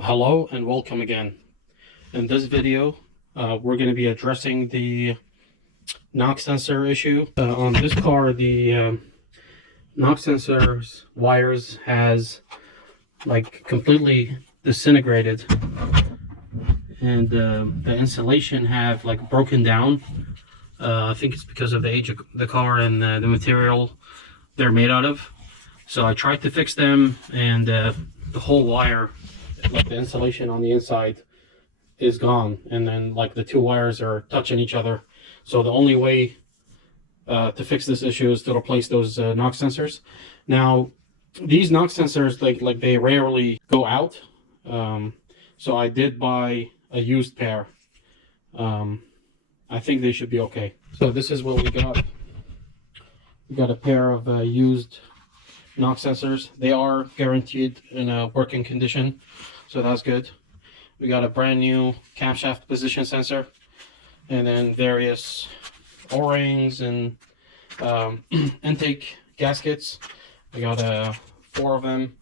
Hello and welcome again. In this video, we're going to be addressing the knock sensor issue. On this car, the knock sensor's wires has like completely disintegrated, and the insulation have like broken down. I think it's because of the age of the car and the material they're made out of. So I tried to fix them, and the whole wire, like the insulation on the inside, is gone, and then like the two wires are touching each other. So the only way to fix this issue is to replace those knock sensors. Now these knock sensors, like they rarely go out, so I did buy a used pair. I think they should be okay. So this is what we got. We got a pair of used knock sensors. They are guaranteed in a working condition, so that's good. We got a brand new camshaft position sensor, and then various O-rings and intake gaskets. We got 4 of them,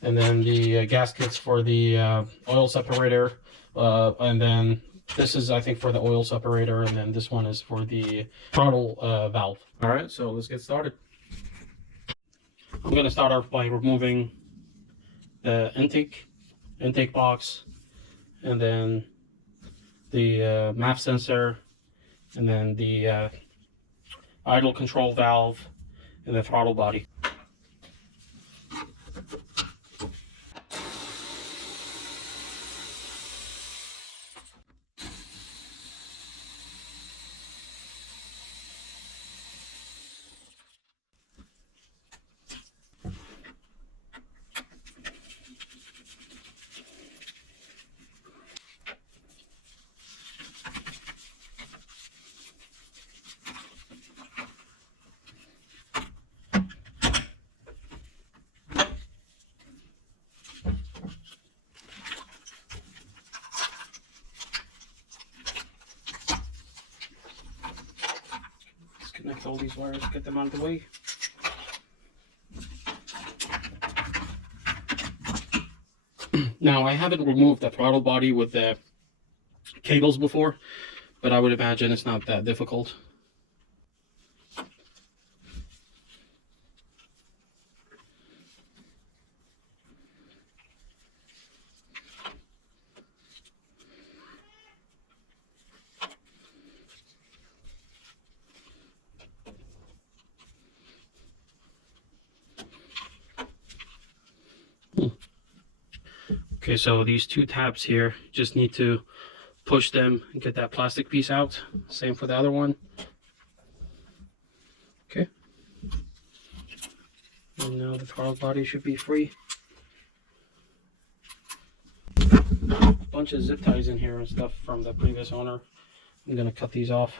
and then the gaskets for the oil separator, and then this is, I think, for the oil separator, and then this one is for the throttle valve. All right, so let's get started. I'm going to start off by removing the intake box, and then the MAP sensor, and then the idle control valve, and the throttle body. Disconnect all these wires, get them out of the way. Now, I haven't removed the throttle body with the cables before, but I would imagine it's not that difficult. Okay, so these two tabs here, just need to push them and get that plastic piece out. Same for the other one. Okay. And now the throttle body should be free. A bunch of zip ties in here and stuff from the previous owner. I'm gonna cut these off.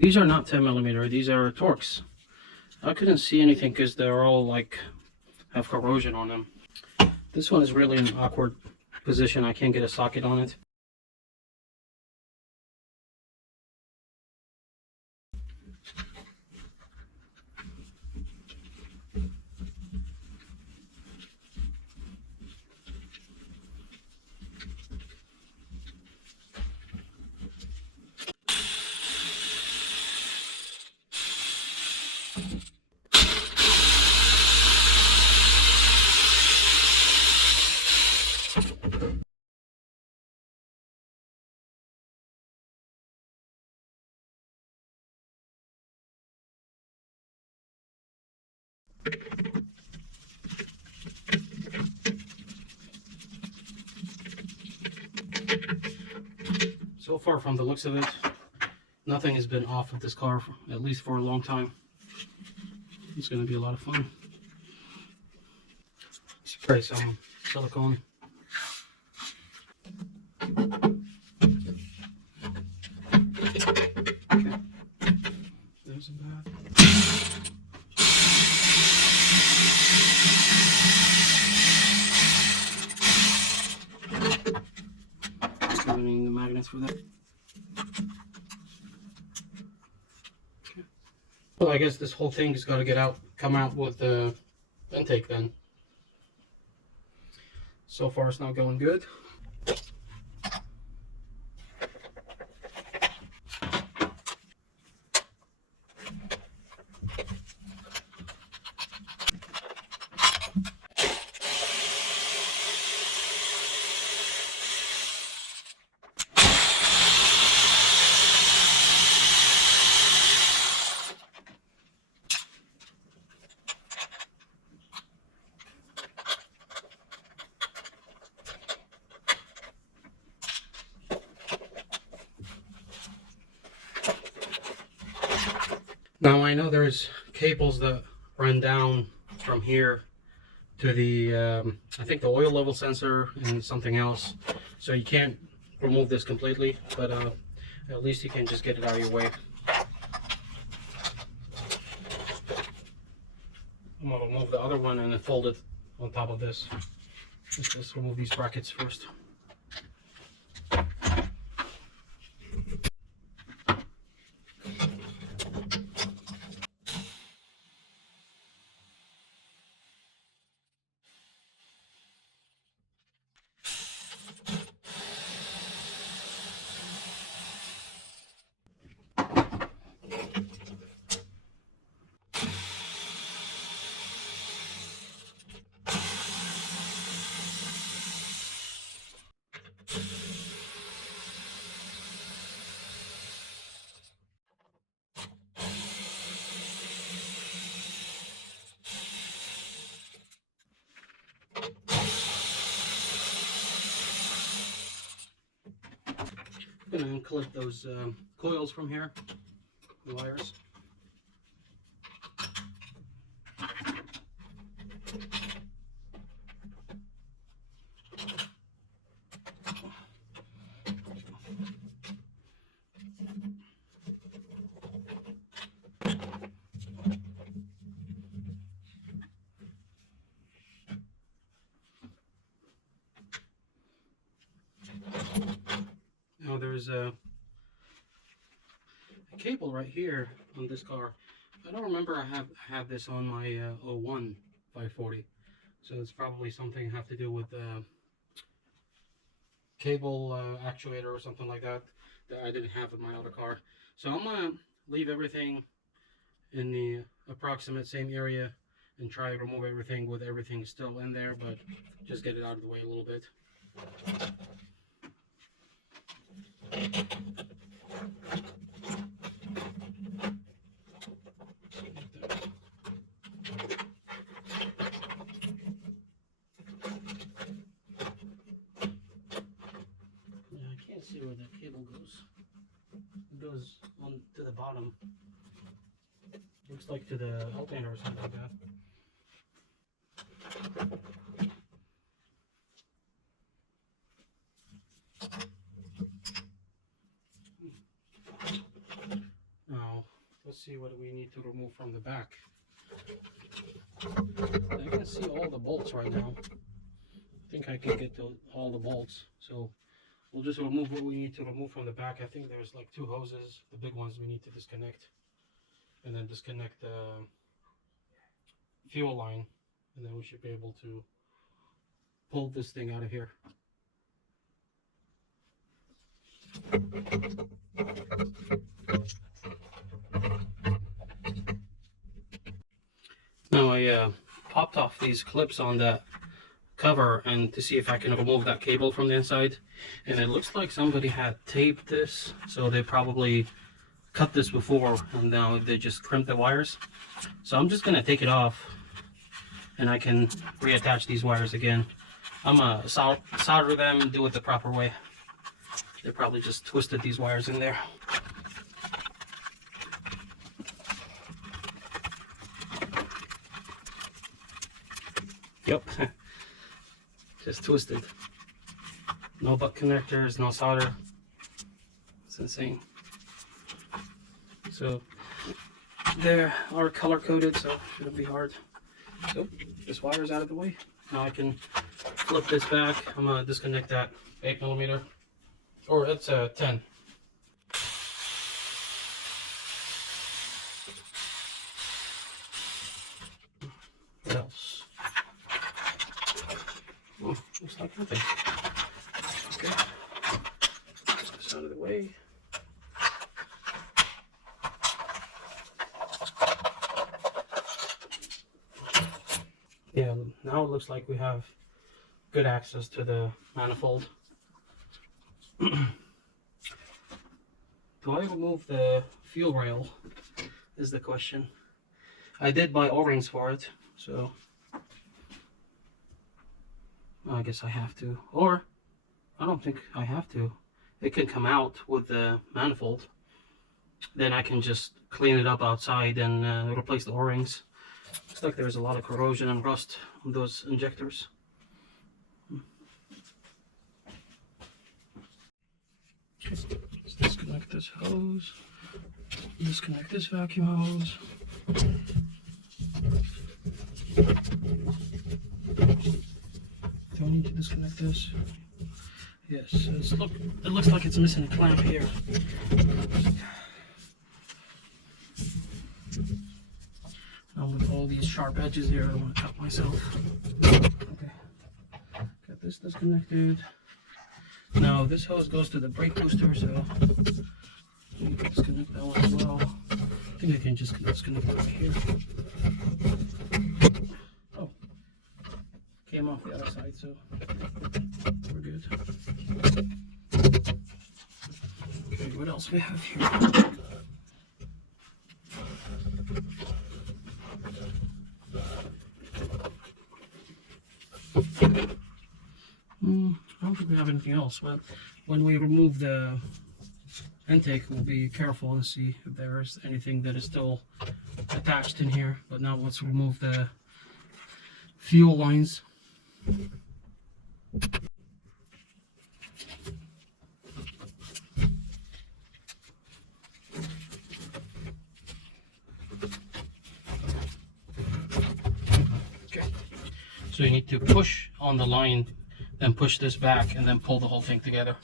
These are not 10mm, these are Torx. I couldn't see anything because they're all like have corrosion on them. This one is really in an awkward position. I can't get a socket on it. So far, from the looks of it, nothing has been off of this car, at least for a long time. It's going to be a lot of fun. Spray some silicone. Running the magnets for that. Okay. Well, I guess this whole thing has got to come out with the intake then. So far it's not going good. Now I know there's cables that run down from here to the, I think the oil level sensor and something else. So you can't remove this completely, but at least you can just get it out of your way. I'm gonna remove the other one and then fold it on top of this. Let's just remove these brackets first. I'm going to unclip those coils from here, the wires. Now there's a cable right here on this car. I don't remember I have this on my 01 540, so it's probably something have to do with cable actuator or something like that that I didn't have in my other car. So I'm gonna leave everything in the approximate same area and try to remove everything with everything still in there, but just get it out of the way a little bit. Yeah, I can't see where the cable goes. It goes on to the bottom. Looks like to the alternator or something like that. Now, let's see what we need to remove from the back. I can see all the bolts right now. I think I can get to all the bolts. So we'll just remove what we need to remove from the back. I think there's like 2 hoses, the big ones we need to disconnect. And then disconnect the fuel line. And then we should be able to pull this thing out of here. Now I popped off these clips on that cover and to see if I can remove that cable from the inside, and it looks like somebody had taped this, so they probably cut this before and now they just crimped the wires. So I'm just gonna take it off and I can reattach these wires again. I'm gonna solder them and do it the proper way. They probably just twisted these wires in there. Yep, just twisted. No butt connectors, no solder. It's insane. So they are color coded, so it shouldn't be hard. So this wire's out of the way. Now I can flip this back. I'm gonna disconnect that 8mm. Or it's a 10. What else? Oh, looks like nothing. Okay. Get this out of the way. Yeah, now it looks like we have good access to the manifold. Do I remove the fuel rail is the question. I did buy O-rings for it, so I guess I have to. Or I don't think I have to. It can come out with the manifold. Then I can just clean it up outside and replace the O-rings. Looks like there's a lot of corrosion and rust on those injectors. Okay, let's disconnect this hose. Disconnect this vacuum hose. Do I need to disconnect this? Yes, it looks like it's missing a clamp here. Now with all these sharp edges here, I don't want to cut myself. Okay, got this disconnected. Now this hose goes to the brake booster, so you can disconnect that one as well. I think I can just disconnect it right here. Oh, came off the other side, so we're good. Okay, what else we have here? I don't think we have anything else, but when we remove the intake, we'll be careful and see if there is anything that is still attached in here. But now let's remove the fuel lines. Okay, so you need to push on the line, then push this back, and then pull the whole thing together.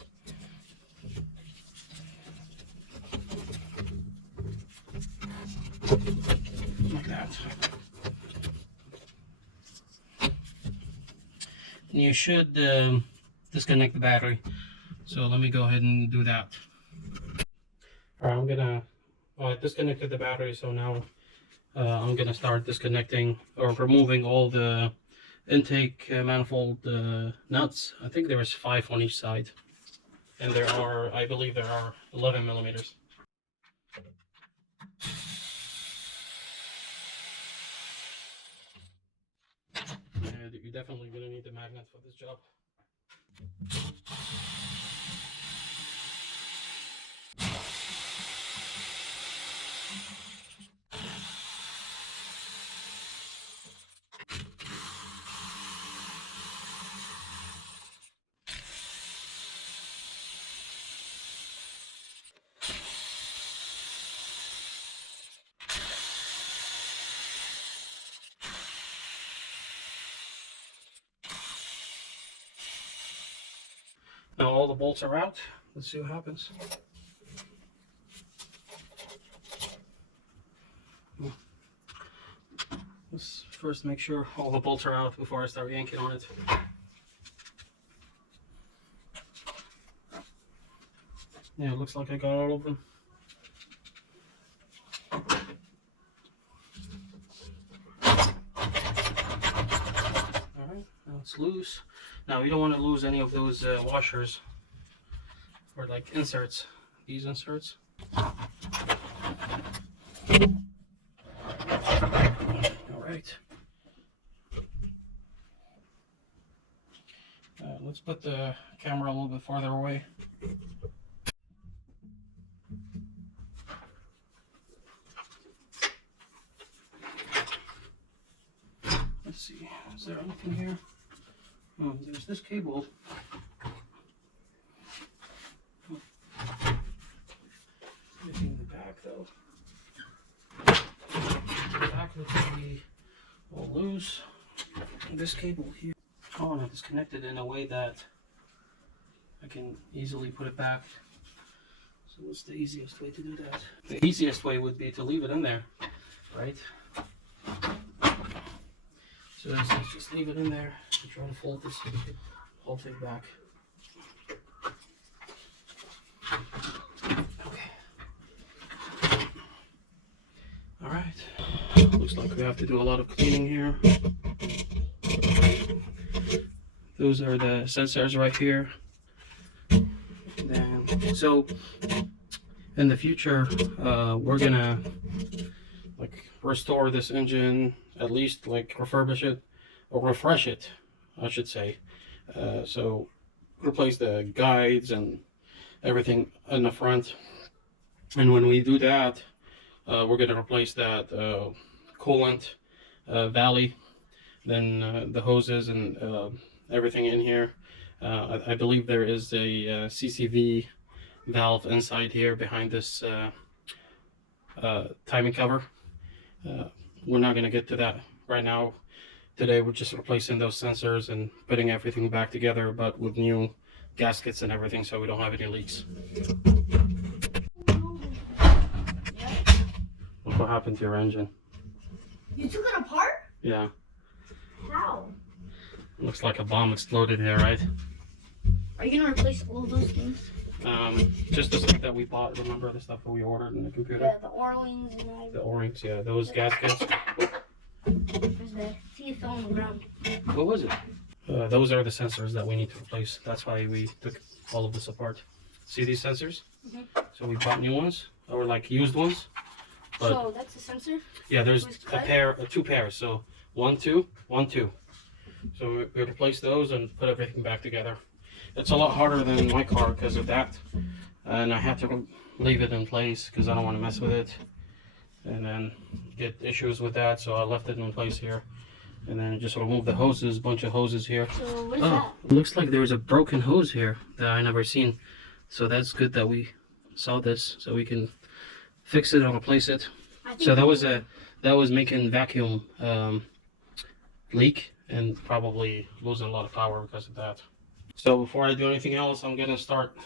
Like that. And you should disconnect the battery. So let me go ahead and do that. Alright, I'm gonna I disconnected the battery, so now I'm gonna start disconnecting or removing all the intake manifold nuts. I think there is 5 on each side, and there are, I believe there are 11 millimeters. And you're definitely gonna need the magnet for this job. Now all the bolts are out. Let's see what happens. Let's first make sure all the bolts are out before I start yanking on it. Yeah, it looks like I got all of them. Alright, now it's loose. Now you don't want to lose any of those washers or like inserts, these inserts. Alright. Let's put the camera a little bit farther away. Let's see, is there anything here? Oh, there's this cable. Anything in the back though? The back looks to be all loose. And this cable here. Oh, and I disconnected in a way that I can easily put it back. So what's the easiest way to do that? The easiest way would be to leave it in there, right? So let's just leave it in there and try to fold this whole thing back. Okay. All right. Looks like we have to do a lot of cleaning here. Those are the sensors right here. And so in the future, we're gonna like restore this engine, at least like refurbish it or refresh it, I should say. So replace the guides and everything in the front. And when we do that, we're gonna replace that coolant valley, then the hoses and everything in here. I believe there is a CCV valve inside here behind this timing cover. We're not going to get to that right now. Today we're just replacing those sensors and putting everything back together, but with new gaskets and everything, so we don't have any leaks. Look what happened to your engine. You took it apart? Yeah. How? Looks like a bomb exploded here, right? Are you gonna replace all those things? Just the stuff that we bought. Remember the stuff that we ordered in the computer? Yeah, the O-rings and all. The O-rings, yeah, those gaskets. See, it fell on the ground. What was it? Those are the sensors that we need to replace. That's why we took all of this apart. See these sensors? So we bought new ones, or like used ones. But so that's a sensor? yeah, there's two pairs. So 1, 2, 1, 2. So we replace those and put everything back together. It's a lot harder than my car because of that, and I had to leave it in place because I don't want to mess with it and then get issues with that. So I left it in place here, and then just remove the hoses, bunch of hoses here. So what is that? Looks like there's a broken hose here that I never seen. So that's good that we saw this, so we can fix it and replace it. So that was making vacuum leak and probably losing a lot of power because of that. So before I do anything else, I'm gonna start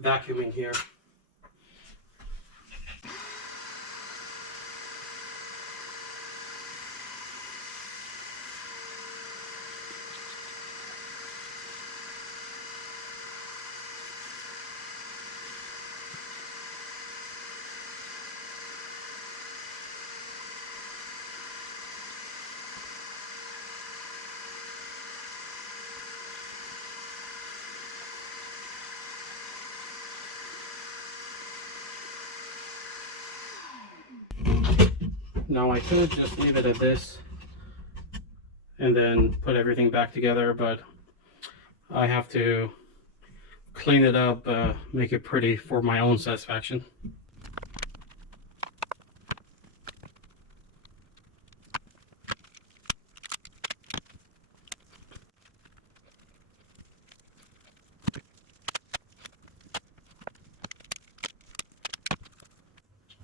vacuuming here. Now I could just leave it at this and then put everything back together, but I have to clean it up, make it pretty for my own satisfaction.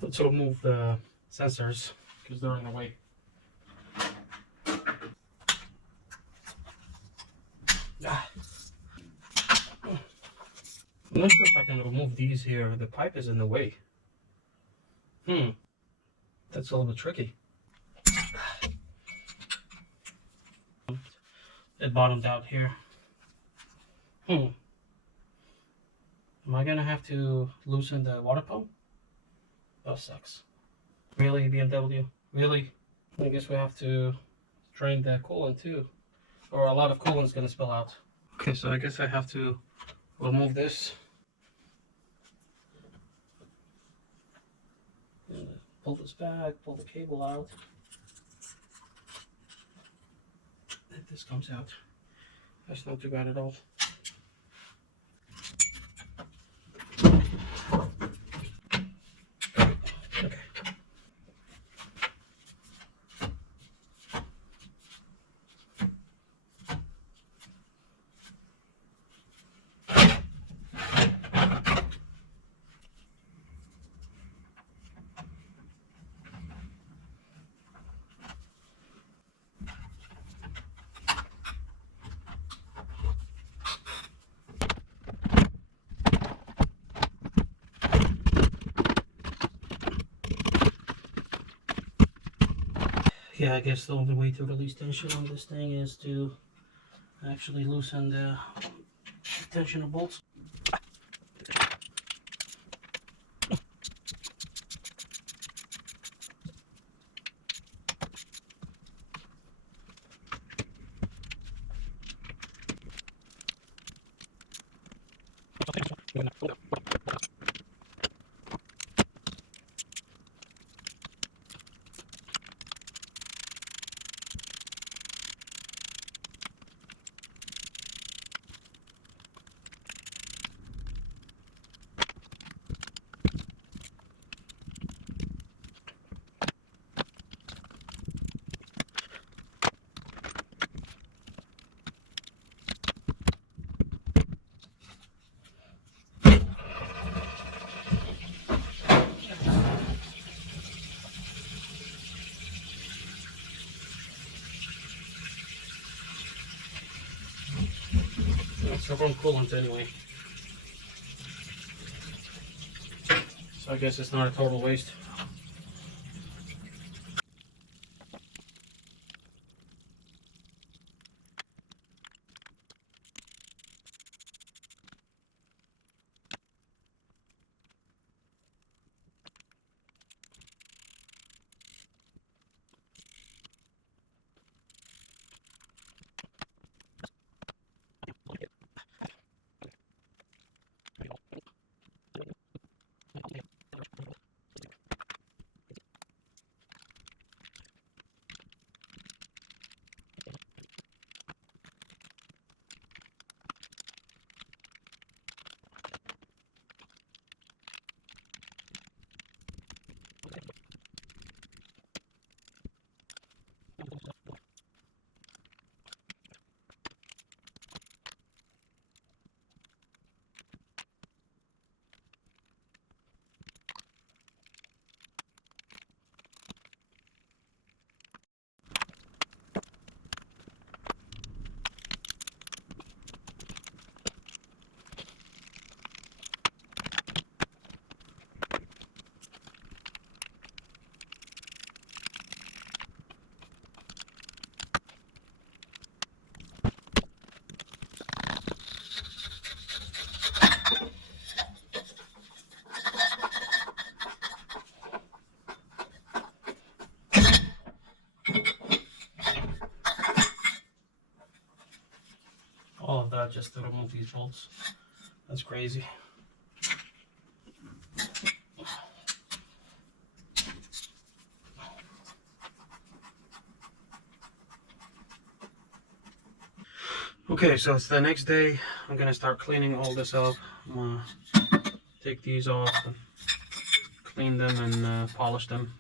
Let's remove the sensors because they're in the way. I'm not sure if I can remove these here. The pipe is in the way. That's a little bit tricky. It bottomed out here. Am I gonna have to loosen the water pump? That sucks. Really, BMW? Really? I guess we have to drain the coolant too. Or a lot of coolant's gonna spill out. Okay, so I guess I have to remove this. And pull this back, pull the cable out. And this comes out. That's not too bad at all. Yeah, I guess the only way to release tension on this thing is to actually loosen the tensioner bolts. It's our own coolant anyway. So I guess it's not a total waste. All of that just to remove these bolts. That's crazy. Okay, so it's the next day. I'm gonna start cleaning all this up. I'm gonna take these off and clean them and polish them.